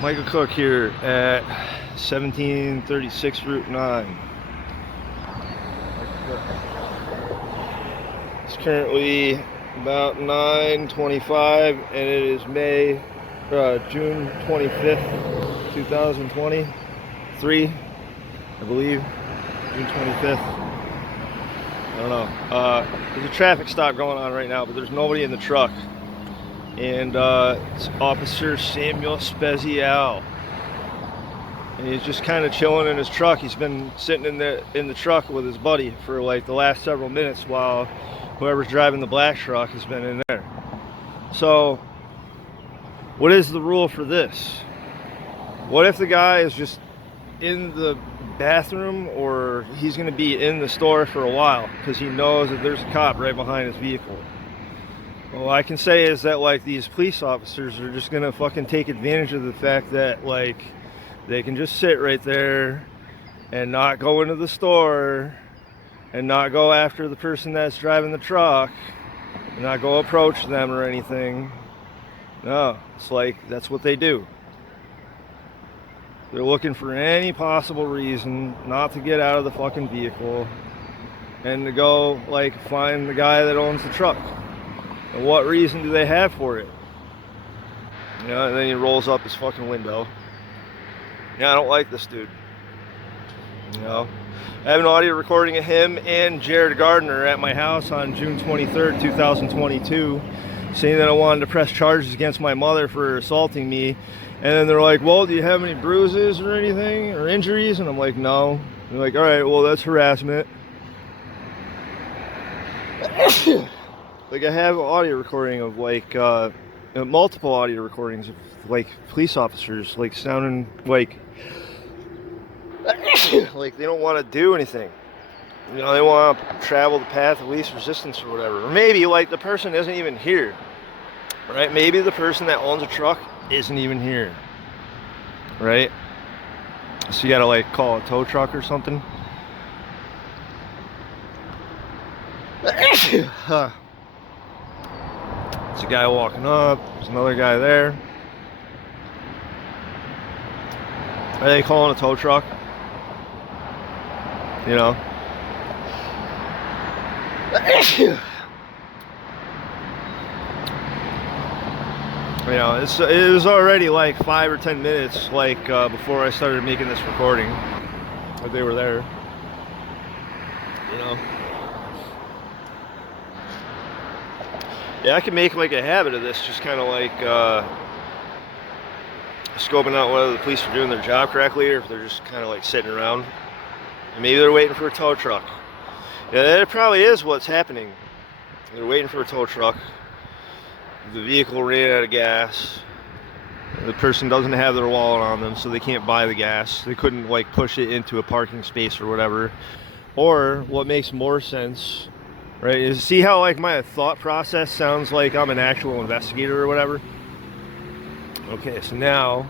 Michael Cook here at 1736 Route 9. It's currently about 9:25 and it is June 25th, 2023, I believe. June 25th. I don't know. There's a traffic stop going on right now, but there's nobody in the truck. And it's Officer Samuel Speziale, and he's just kind of chilling in his truck. He's been sitting in the truck with his buddy for like the last several minutes while whoever's driving the black truck has been in there. So what is the rule for this? What if the guy is just in the bathroom, or he's going to be in the store for a while because he knows that there's a cop right behind his vehicle? Well, I can say is that like these police officers are just gonna fucking take advantage of the fact that like they can just sit right there and not go into the store and not go after the person that's driving the truck and not go approach them or anything. No, it's like that's what they do. They're looking for any possible reason not to get out of the fucking vehicle and to go like find the guy that owns the truck. And what reason do they have for it? You know, and then he rolls up his fucking window. Yeah, I don't like this dude. You know, I have an audio recording of him and Gardner at my house on June 23rd, 2022, saying that I wanted to press charges against my mother for assaulting me. And then they're like, well, do you have any bruises or anything or injuries? And I'm like, no. They're like, all right, well, that's harassment. Like I have an audio recording of like multiple audio recordings of like police officers like sounding like like they don't want to do anything. You know, they want to travel the path of least resistance or whatever. Or maybe like the person isn't even here, right? Maybe the person that owns a truck isn't even here, right? So you gotta like call a tow truck or something. There's a guy walking up, there's another guy there. Are they calling a tow truck? You know? You know, it was already like 5 or 10 minutes like before I started making this recording that they were there. You know? Yeah, I can make like a habit of this, just kind of like scoping out whether the police are doing their job correctly or if they're just kind of like sitting around. And maybe they're waiting for a tow truck. Yeah, that probably is what's happening. They're waiting for a tow truck. The vehicle ran out of gas. The person doesn't have their wallet on them, so they can't buy the gas. They couldn't like push it into a parking space or whatever. Or what makes more sense, right, is see how like my thought process sounds like I'm an actual investigator or whatever. Okay, so now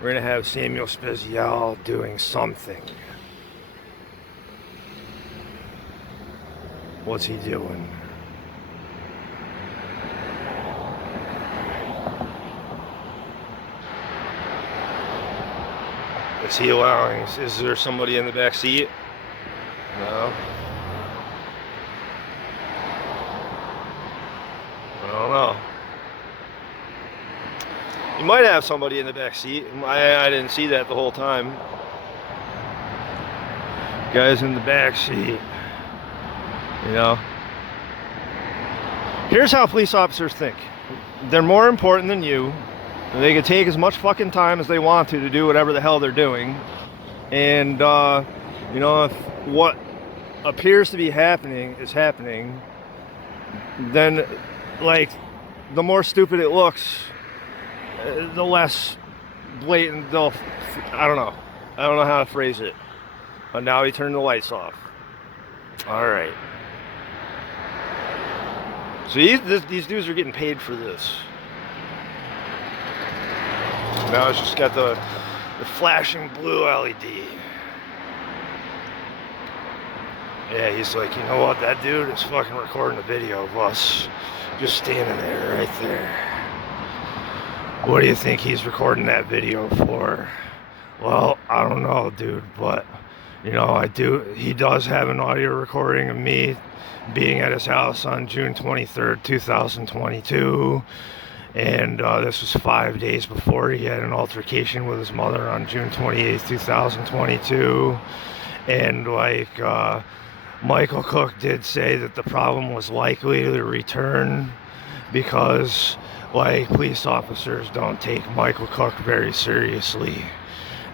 we're gonna have Samuel Speziale doing something. What's he doing? Is he allowing? Is there somebody in the back seat? No. I don't know. You might have somebody in the back seat. I didn't see that the whole time. Guys in the back seat. You know. Here's how police officers think. They're more important than you. They can take as much fucking time as they want to do whatever the hell they're doing. And, you know, if what appears to be happening is happening, then, like, the more stupid it looks, the less blatant they'll, I don't know how to phrase it. But now he turned the lights off. Alright. So these dudes are getting paid for this. Now it's just got the flashing blue LED. Yeah, he's like, you know what, that dude is fucking recording a video of us just standing there, right there. What do you think he's recording that video for? Well, I don't know, dude, but you know, he does have an audio recording of me being at his house on June 23rd, 2022. And this was 5 days before he had an altercation with his mother on June 28th, 2022. And Michael Cook did say that the problem was likely to return because police officers don't take Michael Cook very seriously.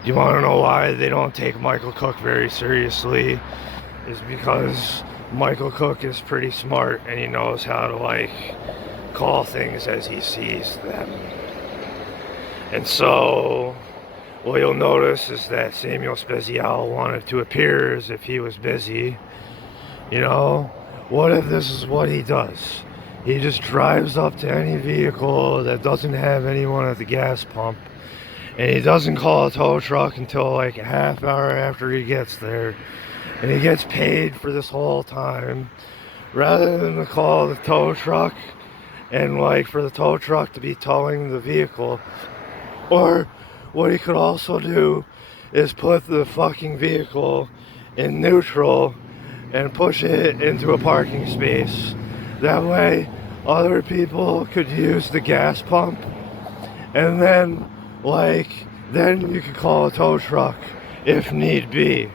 Do you want to know why they don't take Michael Cook very seriously? Is because Michael Cook is pretty smart and he knows how to call things as he sees them. And so what you'll notice is that Samuel Speziale wanted to appear as if he was busy. You know, what if this is what he does? He just drives up to any vehicle that doesn't have anyone at the gas pump, and he doesn't call a tow truck until a half hour after he gets there, and he gets paid for this whole time, rather than to call the tow truck and for the tow truck to be towing the vehicle. Or what he could also do is put the fucking vehicle in neutral and push it into a parking space. That way other people could use the gas pump, and then then you could call a tow truck if need be.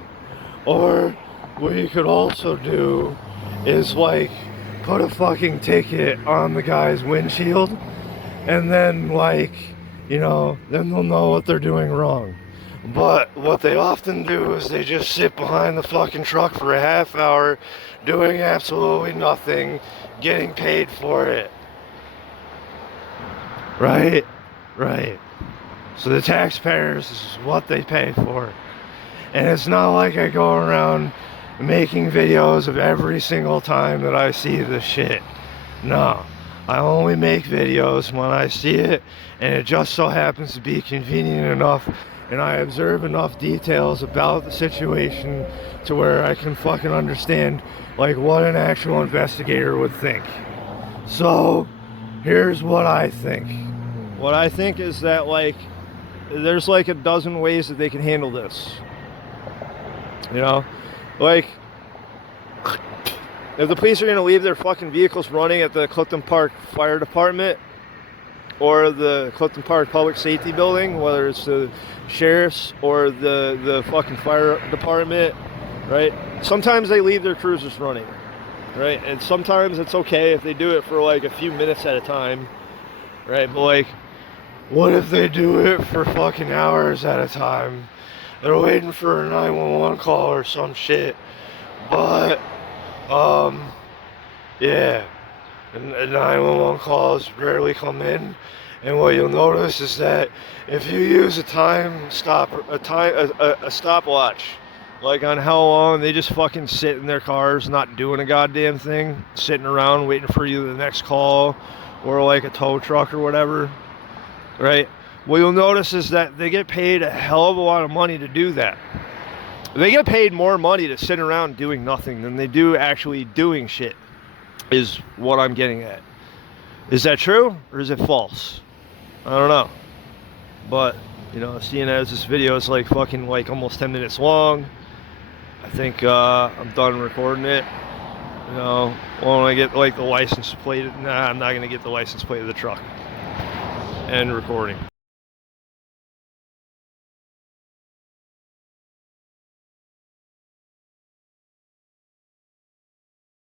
Or what you could also do is put a fucking ticket on the guy's windshield, and then then they'll know what they're doing wrong. But what they often do is they just sit behind the fucking truck for a half hour doing absolutely nothing, getting paid for it. Right? So the taxpayers, this is what they pay for. And it's not like I go around making videos of every single time that I see this shit. No. I only make videos when I see it, and it just so happens to be convenient enough, and I observe enough details about the situation to where I can fucking understand what an actual investigator would think. So here's what I think. What I think is that there's a dozen ways that they can handle this. You know, if the police are going to leave their fucking vehicles running at the Clifton Park Fire Department or the Clifton Park Public Safety Building, whether it's the sheriff's or the fucking fire department, right? Sometimes they leave their cruisers running, right? And sometimes it's okay if they do it for a few minutes at a time, right? But what if they do it for fucking hours at a time? They're waiting for a 911 call or some shit, but yeah, and 911 calls rarely come in. And what you'll notice is that if you use a stopwatch, on how long they just fucking sit in their cars, not doing a goddamn thing, sitting around waiting for you the next call, or a tow truck or whatever, right? What you'll notice is that they get paid a hell of a lot of money to do that. They get paid more money to sit around doing nothing than they do actually doing shit, is what I'm getting at. Is that true or is it false? I don't know. But, seeing as this video is fucking almost 10 minutes long, I think I'm done recording it. When I get the license plate, nah, I'm not going to get the license plate of the truck. And recording.